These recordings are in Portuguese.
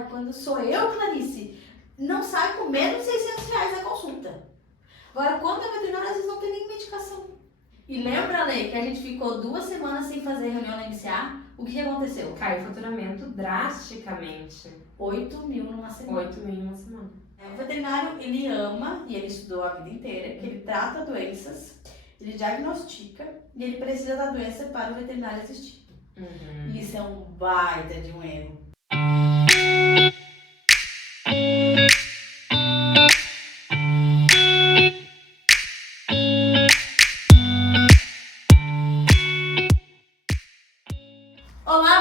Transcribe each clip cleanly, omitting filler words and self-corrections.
Ah, quando sou eu, Clarice, não sai com menos de R$600 a consulta. Agora, quando é veterinário, às vezes não tem nem medicação. E lembra, Lê, que a gente ficou 2 semanas sem fazer reunião na MCA? O que aconteceu? Caiu o faturamento drasticamente. 8 mil numa semana. 8 mil em uma semana. O veterinário, ele ama, e ele estudou a vida inteira, que ele trata doenças, ele diagnostica, e ele precisa da doença para o veterinário assistir. E isso é um baita de um erro. Olá,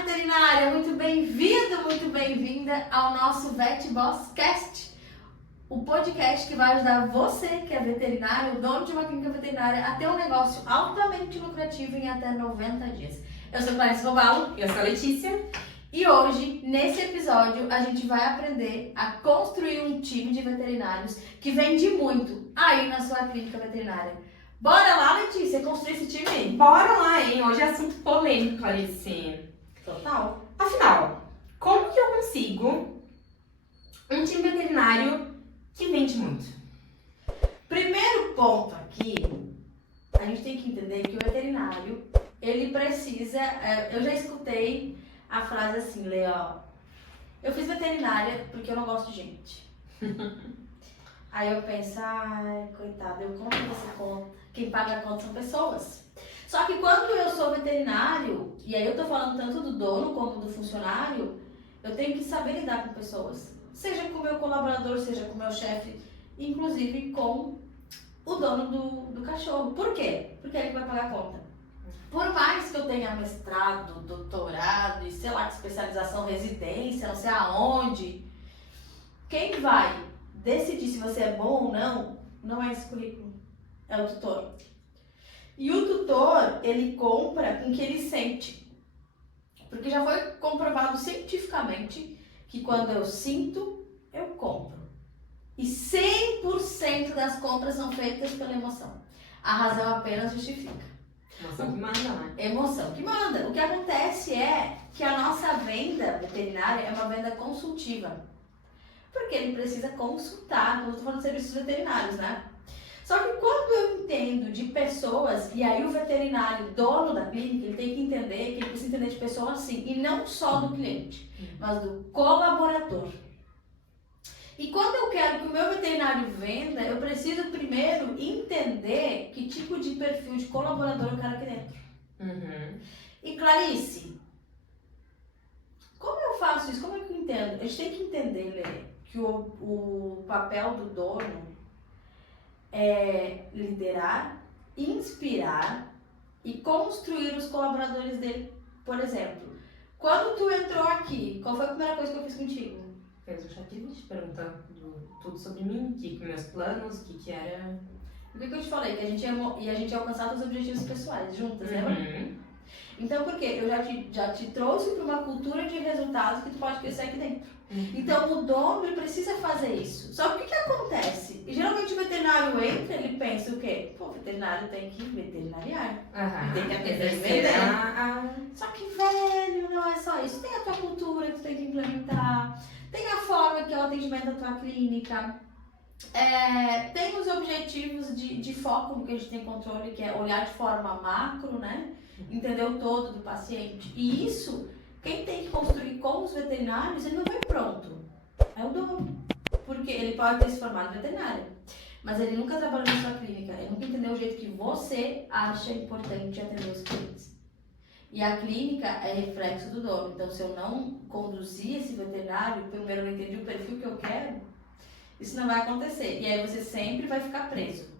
veterinária! Muito bem-vindo, muito bem-vinda ao nosso Vet Boss Cast, o podcast que vai ajudar você, que é veterinário, dono de uma clínica veterinária, a ter um negócio altamente lucrativo em até 90 dias. Eu sou Clarice Robalo. Eu sou a Letícia. E hoje, nesse episódio, a gente vai aprender a construir um time de veterinários que vende muito aí na sua clínica veterinária. Bora lá, Letícia, construir esse time? Bora lá, hein? Hoje é assunto polêmico, Clarice. Total. Afinal, como que eu consigo um time veterinário que vende muito? Primeiro ponto aqui, a gente tem que entender que o veterinário, ele precisa... Eu já escutei a frase assim, Leó, eu fiz veterinária porque eu não gosto de gente. Aí eu penso, ai, coitado, eu conto essa conta. Quem paga a conta são pessoas. Só que quando eu sou veterinário, e aí eu tô falando tanto do dono como do funcionário, eu tenho que saber lidar com pessoas. Seja com o meu colaborador, seja com o meu chefe, inclusive com o dono do cachorro. Por quê? Porque ele vai pagar a conta. Por mais que eu tenha mestrado, doutorado e sei lá que especialização, residência, não sei aonde, quem vai decidir se você é bom ou não é esse currículo, é o tutor. E o tutor, ele compra com o que ele sente. Porque já foi comprovado cientificamente que quando eu sinto, eu compro. E 100% das compras são feitas pela emoção. A razão apenas justifica. Emoção que manda, né? Emoção que manda. O que acontece é que a nossa venda veterinária é uma venda consultiva. Porque ele precisa consultar, quando eu estou falando de serviços veterinários, né? Só que quando eu entendo de pessoas, e aí o veterinário, dono da clínica, ele tem que entender que ele precisa entender de pessoas assim, e não só do cliente, mas do colaborador. E quando eu quero que o meu veterinário venda, eu preciso primeiro entender que tipo de perfil de colaborador eu quero aqui dentro. E Clarice, como eu faço isso? Como é que eu entendo? A gente tem que entender, Lê, que o papel do dono é liderar, inspirar e construir os colaboradores dele. Por exemplo, quando tu entrou aqui, qual foi a primeira coisa que eu fiz contigo? Fez um checklist perguntando tudo sobre mim, meus planos, o que era... O que eu te falei? Que a gente ia alcançar os objetivos pessoais juntas, lembra? Então, por quê? Eu já te trouxe para uma cultura de resultados que tu pode crescer aqui dentro. Então, o dono ele precisa fazer isso. Só que o que acontece? E, geralmente o veterinário entra, ele pensa o quê? Pô, o veterinário tem que veterinariar. Tem que aprender a vender. Só que, velho, não é só isso. Tem a tua cultura que tu tem que implementar. Tem a forma que é o atendimento da tua clínica. Tem os objetivos de foco no que a gente tem controle, que é olhar de forma macro, né? Entender o todo do paciente. E isso, quem tem que construir com os veterinários, ele não vem pronto. É o dono. Porque ele pode ter se formado em veterinária, mas ele nunca trabalhou na sua clínica. Ele nunca entendeu o jeito que você acha importante atender os clientes. E a clínica é reflexo do dono. Então, se eu não conduzir esse veterinário, primeiro eu não entendi o perfil que eu quero, isso não vai acontecer. E aí você sempre vai ficar preso.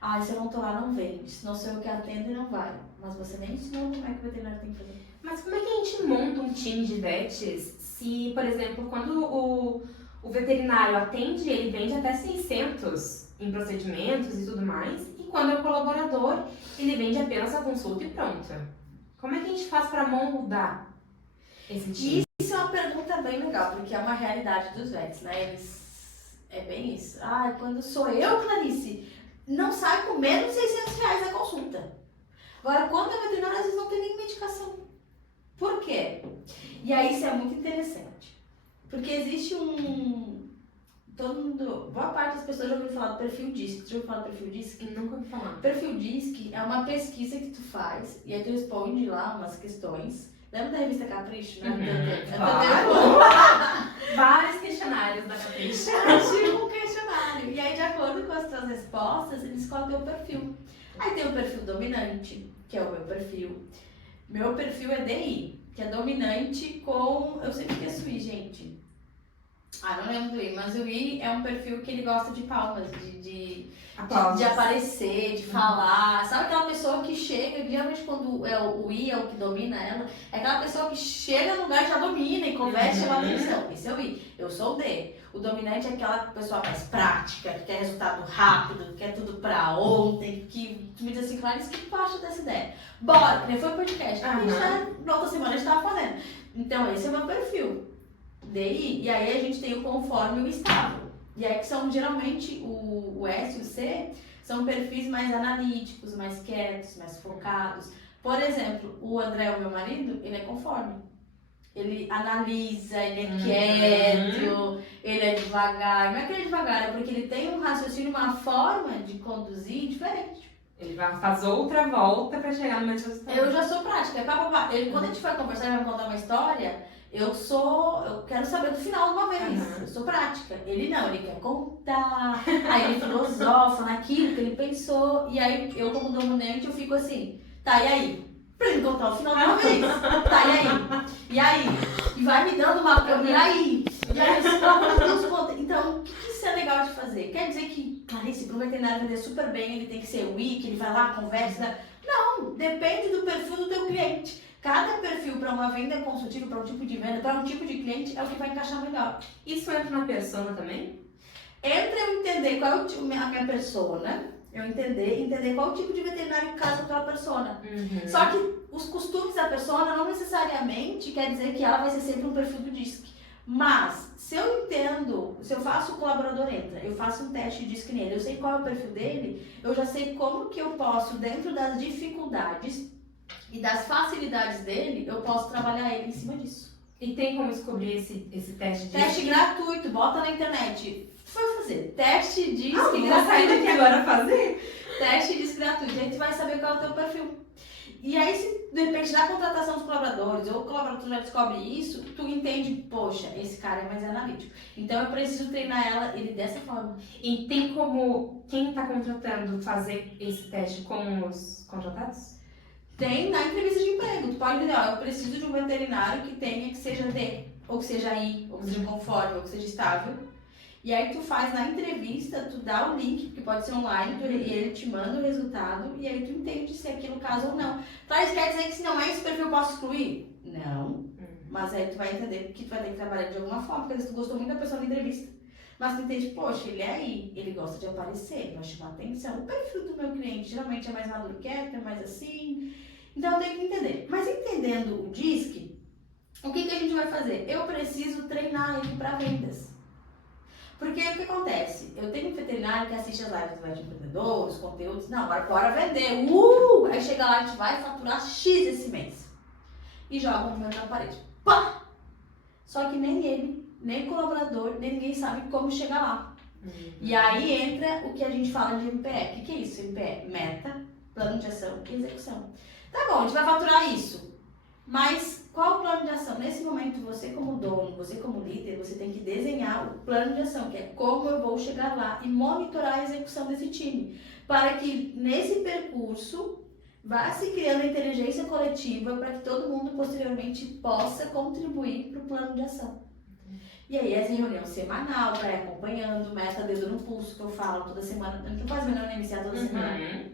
Ah, se eu não tô lá, não vende. Se não sou eu que atendo, não vai. Mas você nem ensinou como é que o veterinário tem que fazer. Mas como é que a gente monta um time de vets se, por exemplo, quando o veterinário atende, ele vende até 600 em procedimentos e tudo mais, e quando é o colaborador, ele vende apenas a consulta e pronto. Como é que a gente faz para moldar esse time? Isso é uma pergunta bem legal, porque é uma realidade dos vets, né? É bem isso. Ah, quando sou eu, Clarice, não sai com menos de R$600 a consulta. Agora, quando é veterinário, às vezes não tem nem medicação. Por quê? E aí isso é muito interessante. Porque existe todo mundo, boa parte das pessoas já ouviu falar do perfil DISC. Tu já ouviu falar do perfil DISC? Nunca ouvi falar. Perfil DISC é uma pesquisa que tu faz e aí tu responde lá umas questões. Lembra da revista Capricho, né? Claro. Vários questionários da Capricho. Tipo um questionário. E aí, de acordo com as tuas respostas, eles escolhem o teu perfil. Aí tem o perfil dominante, que é o meu perfil. Meu perfil é DI, que é dominante com... Eu sempre esqueço o I, gente. Não lembro do I, mas o I é um perfil que ele gosta de palmas, de aparecer, de falar. Sabe aquela pessoa que chega, geralmente quando o I é o que domina ela, é aquela pessoa que chega no lugar e já domina e conversa e chama atenção. Esse é o I. Eu sou o D. O dominante é aquela pessoa mais prática, que quer resultado rápido, que quer tudo pra ontem, que me diz assim, Clarice, o que tu acha dessa ideia? Bora, que nem foi o podcast. Na outra semana a gente tava fazendo. Então, esse é o meu perfil. DI, e aí a gente tem o conforme e o estável. E aí que são geralmente o S e o C são perfis mais analíticos, mais quietos, mais focados. Por exemplo, o André, o meu marido, ele é conforme. Ele analisa, ele é quieto, ele é devagar. Não é que ele é devagar, é porque ele tem um raciocínio, uma forma de conduzir diferente. Ele faz outra volta pra chegar no mesmo resultado. Eu já sou prática. Quando a gente vai conversar e vai contar uma história, eu quero saber do final de uma vez. Eu sou prática. Ele não, ele quer contar. Aí ele filosofa naquilo que ele pensou. E aí eu, como dominante, eu fico assim, tá, e aí? Pra ele contar o final de uma vez. Tá, e aí? E aí? E vai me dando uma coisa, e aí? E aí, então, o que isso é legal de fazer? Quer dizer que, Clarice, para um veterinário vender super bem, ele tem que ser weak, ele vai lá, conversa. Não, depende do perfil do teu cliente. Cada perfil para uma venda consultiva, para um tipo de venda, para um tipo de cliente, é o que vai encaixar melhor. Isso entra na persona também? Entra eu entender qual é a minha persona, eu entender qual é o tipo de veterinário que casa com aquela persona. Só que os costumes da persona não necessariamente quer dizer que ela vai ser sempre um perfil do DISC. Mas, se eu entendo, se eu faço o colaborador entra, eu faço um teste de DISC nele, eu sei qual é o perfil dele, eu já sei como que eu posso, dentro das dificuldades e das facilidades dele, eu posso trabalhar ele em cima disso. E tem como descobrir esse teste de... Teste gratuito, bota na internet. Foi fazer teste DISC gratuito. Vou sair daqui agora fazer? Teste DISC gratuito, aí tu vai saber qual é o teu perfil. E aí, se de repente na contratação dos colaboradores, ou o colaborador já descobre isso, tu entende, poxa, esse cara é mais analítico. Então eu preciso treinar ele dessa forma. E tem como quem está contratando fazer esse teste com os contratados? Tem na entrevista de emprego. Tu pode dizer, ó, eu preciso de um veterinário que tenha, que seja D, ou que seja I, ou que seja conforme, ou que seja estável. E aí tu faz na entrevista, tu dá o link, porque pode ser online, e ele te manda o resultado, e aí tu entende se aquilo casa ou não. Então isso quer dizer que se não é esse perfil eu posso excluir? Não. Mas aí tu vai entender que tu vai ter que trabalhar de alguma forma, porque às vezes tu gostou muito da pessoa na entrevista. Mas tu entende, poxa, ele é aí, ele gosta de aparecer, ele vai chamar atenção. O perfil do meu cliente geralmente é mais maduro, quieto, é mais assim. Então eu tenho que entender. Mas entendendo o DISC, o que a gente vai fazer? Eu preciso treinar ele para vendas. Porque o que acontece? Eu tenho um veterinário que assiste as lives do Vet Empreendedor, os conteúdos, não, agora bora vender, aí chega lá, a gente vai faturar X esse mês. E joga o número na parede. Pá! Só que nem ele, nem o colaborador, nem ninguém sabe como chegar lá. E aí entra o que a gente fala de MPE. O que é isso, MPE? Meta, plano de ação e execução. Tá bom, a gente vai faturar isso. Mas qual é o plano de ação? Nesse momento, você como dono, você como líder, você tem que desenhar o plano de ação, que é como eu vou chegar lá e monitorar a execução desse time. Para que nesse percurso vá se criando a inteligência coletiva para que todo mundo posteriormente possa contribuir para o plano de ação. E aí essa reunião semanal, para ir acompanhando, meta dedo no pulso, que eu falo toda semana. A gente não faz reunião inicial toda semana.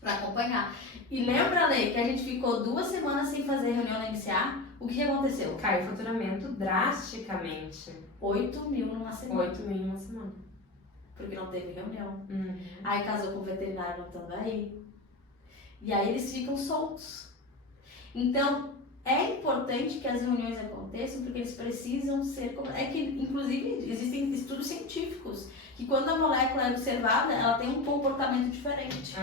Para acompanhar. E lembra, Lei, que a gente ficou 2 semanas sem fazer reunião na iniciar? O que aconteceu? Caiu o faturamento drasticamente. 8 mil numa semana. 8 mil numa semana. Porque não teve reunião. Aí casou com o veterinário não estando aí. E aí eles ficam soltos. Então, é importante que as reuniões aconteçam porque eles precisam ser... É que, inclusive, existem estudos científicos que quando a molécula é observada, ela tem um comportamento diferente.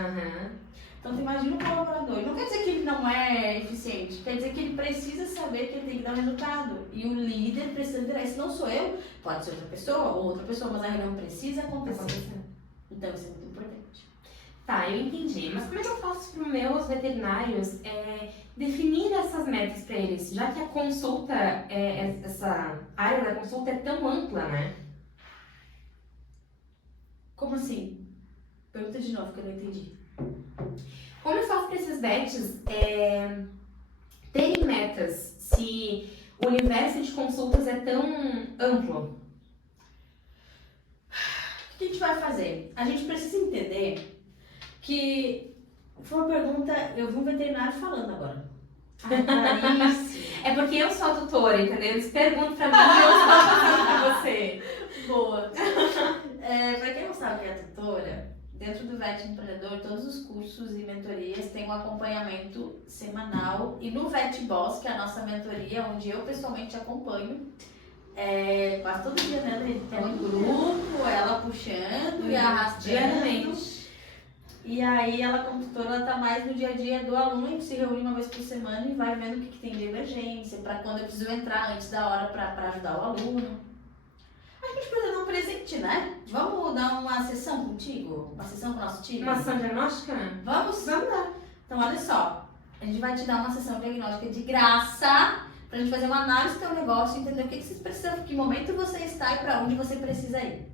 Então, tu imagina um colaborador. Não quer dizer que ele não é eficiente, quer dizer que ele precisa saber que ele tem que dar um resultado. E o líder precisa liderar. Se não sou eu, pode ser outra pessoa ou outra pessoa, mas a reunião precisa acontecer. Então, isso é muito importante. Tá, eu entendi. Mas como é que eu faço para os meus veterinários definir essas metas para eles? Já que a consulta, essa área da consulta é tão ampla, né? Como assim? Pergunta de novo, que eu não entendi. Como eu faço para esses vets terem metas se o universo de consultas é tão amplo? O que a gente vai fazer? A gente precisa entender que foi uma pergunta, eu vi um veterinário falando agora. É porque eu sou a tutora, entendeu? Eles perguntam pra mim e eu estou passando pra você. Boa. Pra quem não sabe o que é tutora, dentro do VET Empreendedor, todos os cursos e mentorias têm um acompanhamento semanal. E no VET Boss, que é a nossa mentoria, onde eu pessoalmente acompanho, quase todo dia, né, Adri? Tem um grupo, ela puxando e arrastando. Diariamente. E aí ela, como tutora, ela tá mais no dia a dia do aluno, a gente se reúne uma vez por semana e vai vendo o que tem de emergência, para quando eu preciso entrar antes da hora para ajudar o aluno. A gente precisa dar um presente, né? Vamos dar uma sessão contigo? Uma sessão com o nosso time? Uma ação diagnóstica? Vamos? Vamos lá. Então olha só, a gente vai te dar uma sessão diagnóstica de graça, pra gente fazer uma análise do teu negócio, entender o que vocês precisam, que momento você está e para onde você precisa ir.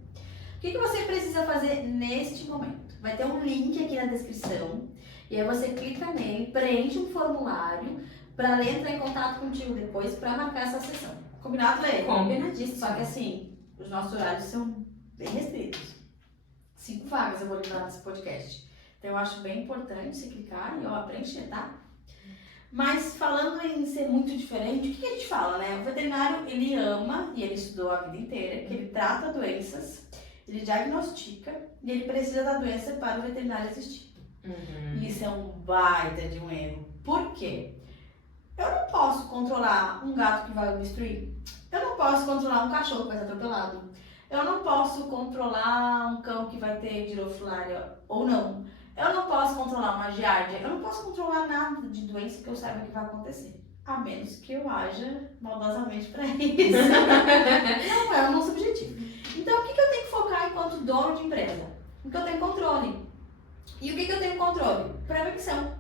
O que você precisa fazer neste momento? Vai ter um link aqui na descrição e aí você clica nele, preenche um formulário para Lê entrar em contato contigo depois para marcar essa sessão. Combinado, Lê? Combinadíssimo. Só que assim, os nossos horários são bem restritos. 5 vagas eu vou lembrar nesse podcast. Então eu acho bem importante você clicar e preencher, tá? Mas falando em ser muito diferente, o que a gente fala, né? O veterinário, ele ama, e ele estudou a vida inteira, que ele trata doenças, ele diagnostica e ele precisa da doença para o veterinário assistir. E isso é um baita de um erro. Por quê? Eu não posso controlar um gato que vai obstruir. Eu não posso controlar um cachorro que vai ser atropelado. Eu não posso controlar um cão que vai ter girofilária ou não. Eu não posso controlar uma giardia. Eu não posso controlar nada de doença que eu saiba que vai acontecer. A menos que eu haja maldosamente para isso. Não é o nosso objetivo. Então, o que eu tenho que focar enquanto dono de empresa? O que eu tenho controle. E o que eu tenho controle? Prevenção.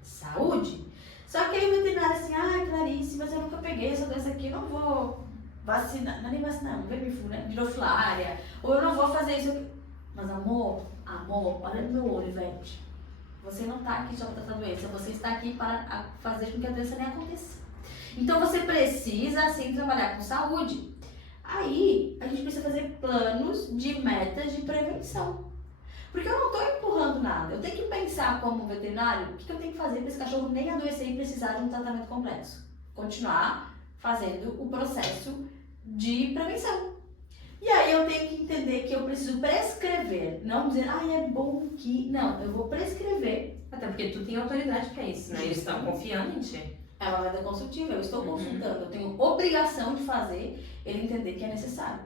Saúde. Só que aí o veterinário assim, Clarice, mas eu nunca peguei essa doença aqui, eu não vou vacinar, não é nem vacinar, vermífugo, né? Girofilária, ou eu não vou fazer isso aqui. Mas amor, olha no meu olho, velho. Você não está aqui só para tratar a doença, você está aqui para fazer com que a doença nem aconteça. Então você precisa, assim, trabalhar com saúde. Aí, a gente precisa fazer planos de metas de prevenção. Porque eu não estou empurrando nada. Eu tenho que pensar como veterinário, o que eu tenho que fazer para esse cachorro nem adoecer e precisar de um tratamento complexo. Continuar fazendo o processo de prevenção. E aí eu tenho que entender que eu preciso prescrever. Não dizer, é bom que... Não, eu vou prescrever. Até porque tu tem autoridade para isso, né? Eles estão confiando em ti. É uma venda consultiva, eu estou consultando, eu tenho obrigação de fazer ele entender que é necessário.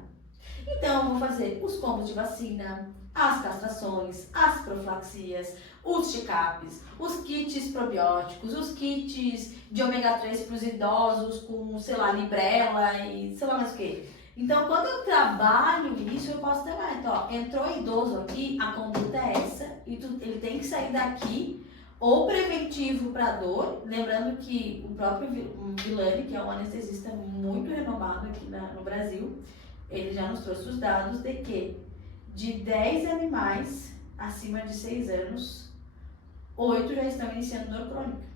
Então, eu vou fazer os combos de vacina, as castrações, as profilaxias, os check-ups, os kits probióticos, os kits de ômega 3 para os idosos com, librela e sei lá mais o que. Então, quando eu trabalho isso, eu posso trabalhar. Então, entrou idoso aqui, a conduta é essa, e ele tem que sair daqui ou preventivo para dor, lembrando que o próprio Villani, que é um anestesista muito renomado aqui no Brasil, ele já nos trouxe os dados de que de 10 animais acima de 6 anos, 8 já estão iniciando dor crônica.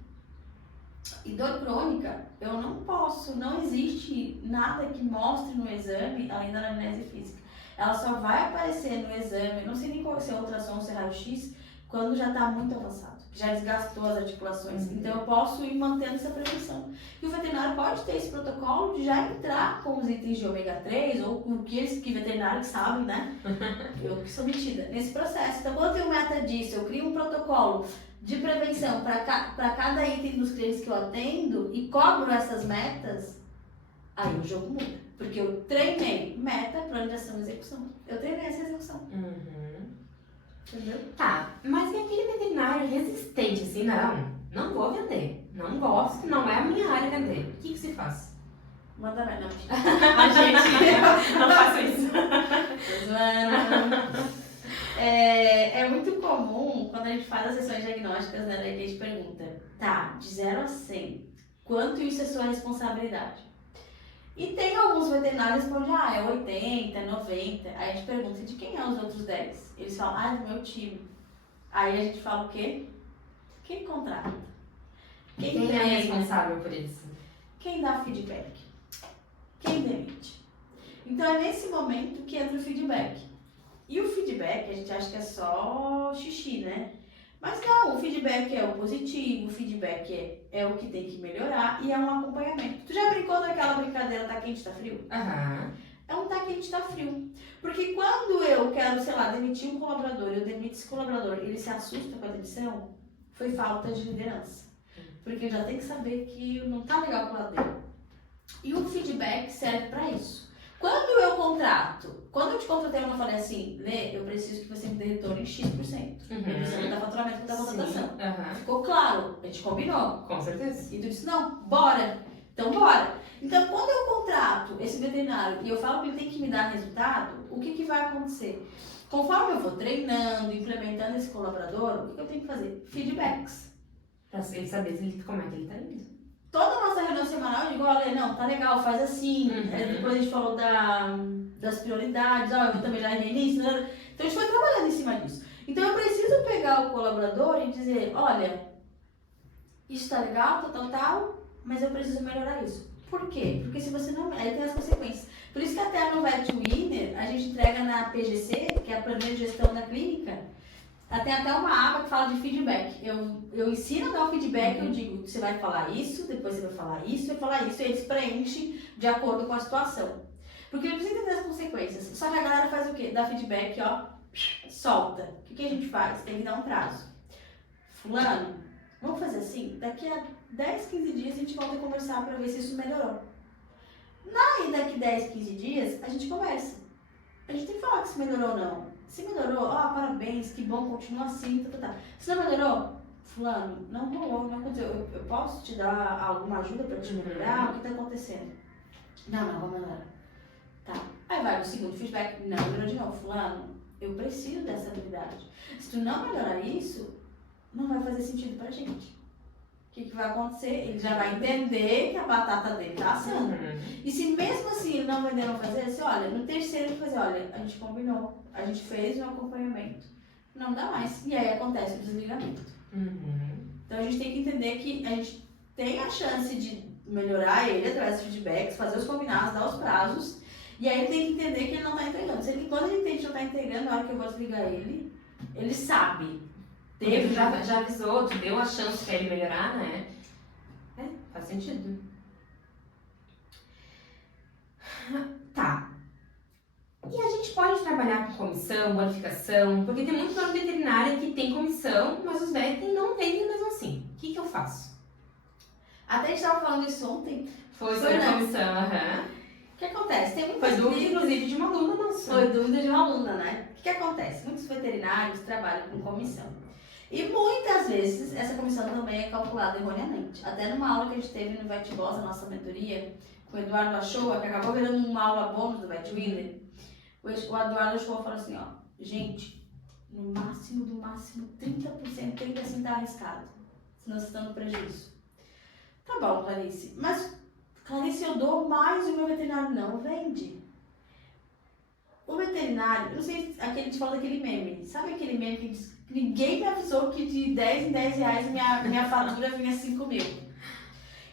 E dor crônica, eu não posso, não existe nada que mostre no exame, além da anamnese física. Ela só vai aparecer no exame, não sei nem qual se é ultrassom ou se é raio-x, quando já está muito avançado, já desgastou as articulações. Então eu posso ir mantendo essa prevenção. E o veterinário pode ter esse protocolo de já entrar com os itens de ômega 3 ou com que veterinários sabem, né? Eu que sou metida nesse processo. Então quando eu tenho meta disso, eu crio um protocolo de prevenção para cada item dos clientes que eu atendo e cobro essas metas, aí o jogo muda. Porque eu treinei meta, plano de ação e execução. Eu treinei essa execução. Entendeu? Tá, mas e aquele veterinário resistente, assim, não vou vender. Não gosto, não é a minha área vender. O que se faz? Manda não. A gente não faça isso. Tô zoando. É muito comum quando a gente faz as sessões diagnósticas, né, daí que a gente pergunta, tá, de 0 a 100, quanto isso é sua responsabilidade? E tem alguns veterinários que respondem, é 80, 90. Aí a gente pergunta, de quem é os outros 10? Eles falam, é do meu time. Aí a gente fala o quê? Quem contrata? Quem é responsável por isso? Quem dá feedback? Quem demite? Então é nesse momento que entra o feedback. E o feedback, a gente acha que é só xixi, né? Mas não, o feedback é o positivo, o feedback é o que tem que melhorar e é um acompanhamento. Tu já brincou daquela brincadeira tá quente, tá frio? Aham. É um tá quente, tá frio. Porque quando eu quero, sei lá, demitir um colaborador, eu demito esse colaborador e ele se assusta com a demissão, foi falta de liderança. Porque eu já tenho que saber que não tá legal pro lado dele. E o feedback serve para isso. Quando eu te contratei, eu não falei assim, Lê, eu preciso que você me dê retorno em X%. Eu preciso dar faturamento da contratação. Ficou claro, a gente combinou. Com certeza. E tu disse, não, bora. Então, bora. Então, quando eu contrato esse veterinário e eu falo que ele tem que me dar resultado, o que vai acontecer? Conforme eu vou treinando, implementando esse colaborador, o que eu tenho que fazer? Feedbacks. Pra ele saber como é que ele tá indo. Toda a nossa reunião semanal, eu digo, olha, não, tá legal, faz assim. Depois a gente falou das prioridades, eu também já errei nisso. Né? Então a gente foi trabalhando em cima disso. Então eu preciso pegar o colaborador e dizer, olha, isso tá legal, tal, mas eu preciso melhorar isso. Por quê? Porque se você não... Aí tem as consequências. Por isso que até no Vet Winner, a gente entrega na PGC, que é a Planilha de Gestão da Clínica, tem até uma aba que fala de feedback. Eu ensino a dar o feedback, eu digo, você vai falar isso, depois você vai falar isso, vai falar isso, e eles preenchem de acordo com a situação. Porque ele precisa entender as consequências. Só que a galera faz o quê? Dá feedback, ó, solta. O que a gente faz? Tem que dar um prazo. Fulano, vamos fazer assim? Daqui a 10, 15 dias a gente volta a conversar para ver se isso melhorou. Aí daqui 10, 15 dias a gente conversa. A gente tem que falar que se melhorou ou não. Se melhorou, parabéns, que bom, continua assim, tá. Se não melhorou, fulano, não rolou, não aconteceu. Eu posso te dar alguma ajuda para te melhorar? O que tá acontecendo? Não, vamos melhorar. Tá. Aí vai no segundo feedback, não melhorou de novo. Fulano, eu preciso dessa habilidade. Se tu não melhorar isso, não vai fazer sentido pra gente. O que vai acontecer? Ele já vai entender que a batata dele tá assando. E se mesmo assim ele não vender, não fazer, assim, olha, no terceiro ele fazer, olha, a gente combinou, a gente fez um acompanhamento, não dá mais. E aí acontece o desligamento. Então a gente tem que entender que a gente tem a chance de melhorar ele através dos feedbacks, fazer os combinados, dar os prazos, e aí ele tem que entender que ele não tá entregando. Se ele, quando ele entende que não tá entregando, na hora que eu vou desligar ele sabe. Teve, já avisou, te deu a chance pra ele melhorar, né? Faz sentido. Tá. E a gente pode trabalhar com comissão, bonificação, porque tem muito dono veterinária que tem comissão, mas os veterinarios não vendem mesmo assim. O que eu faço? Até a gente estava falando isso ontem. Foi sobre a comissão, O que acontece? Tem muitas Foi dúvida, inclusive, de uma aluna nossa. Foi dúvida de uma aluna, né? O que acontece? Muitos veterinários trabalham com comissão. E muitas vezes essa comissão também é calculada erroneamente. Até numa aula que a gente teve no Vet Boss, a nossa mentoria, com o Eduardo Achoa, que acabou virando uma aula bônus do Vet Winner, o Eduardo Achoa falou assim, gente, no máximo, do máximo, 30% tem que assim tá arriscado, senão vocês estão no prejuízo. Tá bom, Clarice, mas Clarice, eu dou mais e o meu veterinário não vende. O veterinário, eu não sei, a gente fala daquele meme, sabe aquele meme que diz, ninguém me avisou que de 10 em 10 reais minha fatura vinha 5 mil.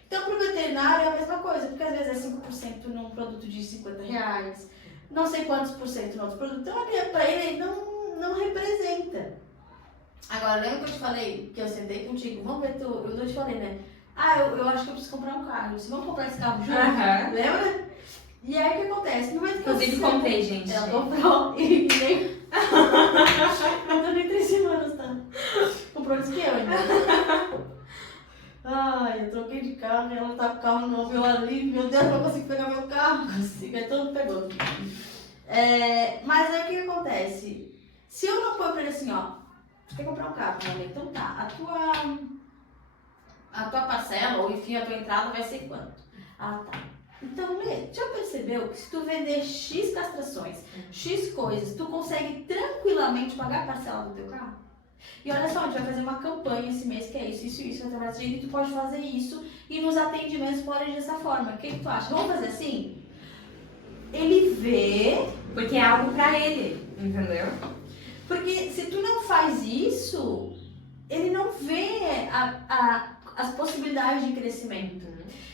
Então, para o veterinário é a mesma coisa, porque às vezes é 5% num produto de 50 reais, não sei quantos por cento no outro produto, então para ele não representa. Agora, lembra que eu te falei, que eu sentei contigo, vamos ver, eu te falei, né? Eu acho que eu preciso comprar um carro, eu disse, vamos comprar esse carro junto, lembra? E aí o que acontece? No momento que inclusive comprei, gente. Ela comprou e nem... não deu nem 3 semanas, tá? Comprou antes que eu ainda. Eu troquei de carro e ela tá com o carro novo. Eu ali, meu Deus, não consigo pegar meu carro. Consigo, aí todo mundo pegou. Mas aí o que acontece? Se eu não pôr pra ele assim, ó, você quer comprar um carro, né? Então tá, a tua parcela, ou enfim, a tua entrada vai ser quanto? Ah, tá. Então, Lê, já percebeu que se tu vender X castrações, X coisas, tu consegue tranquilamente pagar a parcela do teu carro? E olha só, a gente vai fazer uma campanha esse mês que é isso, vai trabalhar desse jeito, e tu pode fazer isso, e nos atendimentos pode dessa forma. O que tu acha? Vamos fazer assim? Ele vê... Porque é algo pra ele, entendeu? Porque se tu não faz isso, ele não vê as possibilidades de crescimento.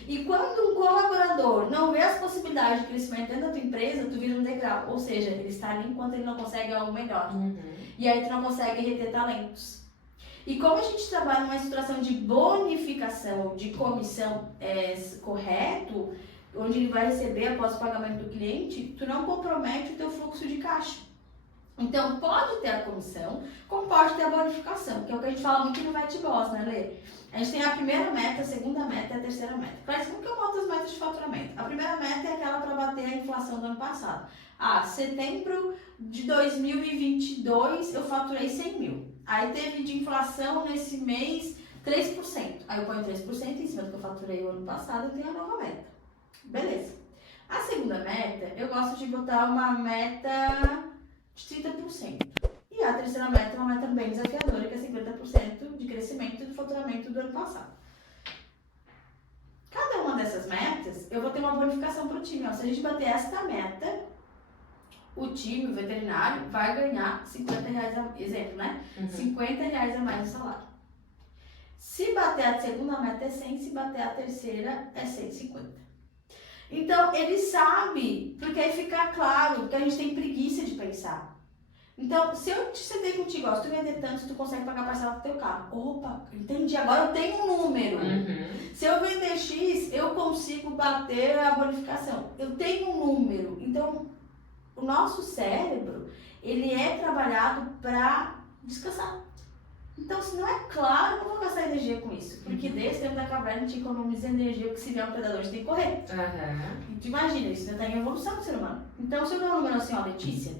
E quando um colaborador não vê as possibilidades de crescimento dentro da tua empresa, tu vira um degrau. Ou seja, ele está ali enquanto ele não consegue algo melhor. E aí tu não consegue reter talentos. E como a gente trabalha numa estruturação de bonificação, de comissão correto, onde ele vai receber após o pagamento do cliente, tu não compromete o teu fluxo de caixa. Então, pode ter a comissão, como pode ter a bonificação, que é o que a gente fala muito no VET Boss, né, Lê? A gente tem a primeira meta, a segunda meta e a terceira meta. Parece como que eu boto as metas de faturamento. A primeira meta é aquela para bater a inflação do ano passado. Setembro de 2022 eu faturei 100 mil. Aí teve de inflação nesse mês 3%. Aí eu ponho 3% em cima do que eu faturei o ano passado e tenho a nova meta. Beleza. A segunda meta, eu gosto de botar uma meta de 30%. E a terceira meta é uma meta bem desafiadora, que é 50% de crescimento do faturamento do ano passado. Cada uma dessas metas, eu vou ter uma bonificação para o time. Se a gente bater esta meta, o time, o veterinário, vai ganhar R$50, exemplo, né? R$50 a mais no salário. Se bater a segunda meta é 100, se bater a terceira é 150. Então, ele sabe, porque aí fica claro, porque a gente tem preguiça de pensar. Então, se eu te sentei contigo, se tu vender tanto, tu consegue pagar a parcela do teu carro. Opa, entendi, agora eu tenho um número. Se eu vender X, eu consigo bater a bonificação. Eu tenho um número. Então, o nosso cérebro, ele é trabalhado para descansar. Então, se não é claro, eu não vou gastar energia com isso. Porque desde o tempo da caverna, a gente economiza energia, porque se vier um predador, a gente tem que correr. Tu imagina, isso está em evolução do ser humano. Então, se eu der um número assim, Letícia,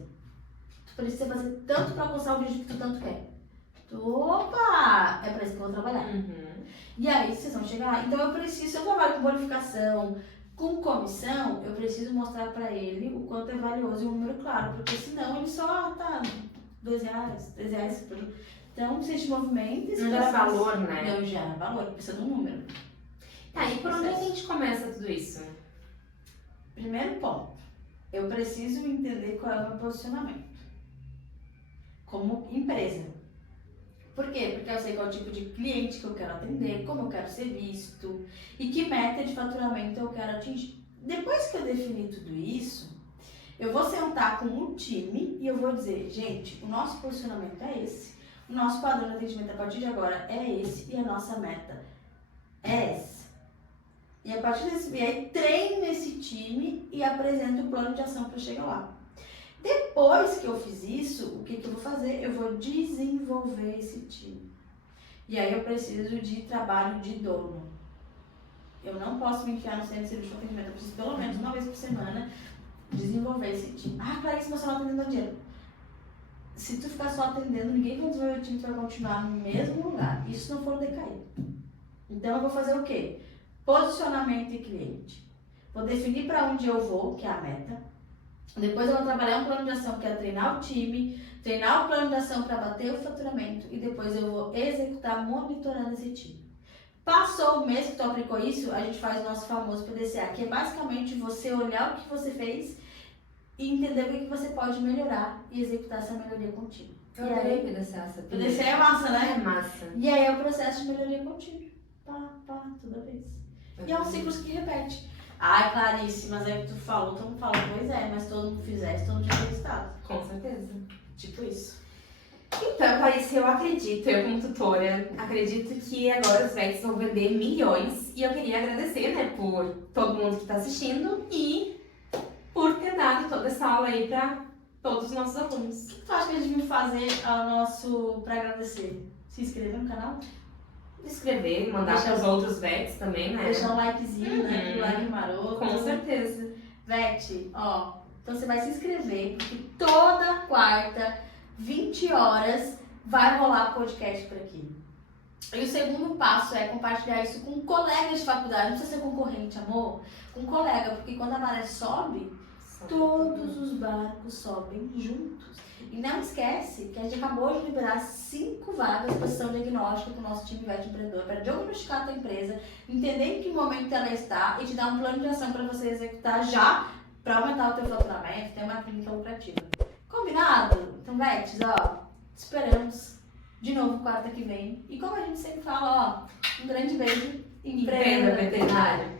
tu precisa fazer tanto para alcançar o objetivo que tu tanto quer. Opa! É para isso que eu vou trabalhar. E aí, vocês vão chegar lá. Então, se eu trabalho com bonificação, com comissão, eu preciso mostrar para ele o quanto é valioso e um número claro. Porque senão ele só tá R$2, R$3 por... Então, se a gente movimenta... Não gera valor, né? Não gera valor, precisa de um número. Tá, e por onde a gente começa tudo isso? Primeiro ponto, eu preciso entender qual é o meu posicionamento como empresa. Por quê? Porque eu sei qual tipo de cliente que eu quero atender, como eu quero ser visto e que meta de faturamento eu quero atingir. Depois que eu definir tudo isso, eu vou sentar com o time e eu vou dizer, gente, o nosso posicionamento é esse. O nosso padrão de atendimento a partir de agora é esse e a nossa meta é essa. E a partir desse aí, treino esse time e apresento o plano de ação para chegar lá. Depois que eu fiz isso, o que eu vou fazer? Eu vou desenvolver esse time. E aí eu preciso de trabalho de dono. Eu não posso me enfiar no centro de serviço de atendimento. Eu preciso pelo menos uma vez por semana desenvolver esse time. Clarice, mas você não atendendo dinheiro. Se tu ficar só atendendo, ninguém vai desenvolver o time, tu vai continuar no mesmo lugar. Isso não for decair. Então eu vou fazer o quê? Posicionamento e cliente. Vou definir para onde eu vou, que é a meta. Depois eu vou trabalhar um plano de ação, que é treinar o time, treinar o plano de ação para bater o faturamento e depois eu vou executar monitorando esse time. Passou o mês que tu aplicou isso, a gente faz o nosso famoso PDCA, que é basicamente você olhar o que você fez e entender o que você pode melhorar e executar essa melhoria contínua. Eu adorei PDCA. PDCA é massa, né? É massa. E aí é o processo de melhoria contínua. Toda vez. E é um ciclo que repete. Clarice, mas é que tu falou, todo mundo falou, pois é, mas todo mundo fizesse, todo mundo tinha resultado. Com certeza. Tipo isso. Então, Clarice, eu como tutora, acredito que agora os VETs vão vender milhões e eu queria agradecer, né, por todo mundo que está assistindo e por ter dado toda essa aula aí para todos os nossos alunos. O que tu acha que a gente devia fazer para agradecer? Se inscrever no canal? Escrever, mandar para os outros VETs também, né? Deixar um likezinho, né? Aquele like maroto. Com certeza. VET, então você vai se inscrever, porque toda quarta 20 horas, vai rolar podcast por aqui. E o segundo passo é compartilhar isso com colegas de faculdade. Não precisa ser concorrente, amor. Com colega, porque quando a maré sobe, todos os barcos sobem juntos. E não esquece que a gente acabou de liberar 5 vagas para sessão diagnóstica com o nosso time Vet Empreendedor, para diagnosticar a tua empresa, entender em que momento ela está e te dar um plano de ação para você executar já, para aumentar o teu faturamento, ter uma clínica lucrativa. Combinado? Então, Vets, ó, te esperamos de novo quarta que vem. E como a gente sempre fala, ó, um grande beijo, empreenda veterinário.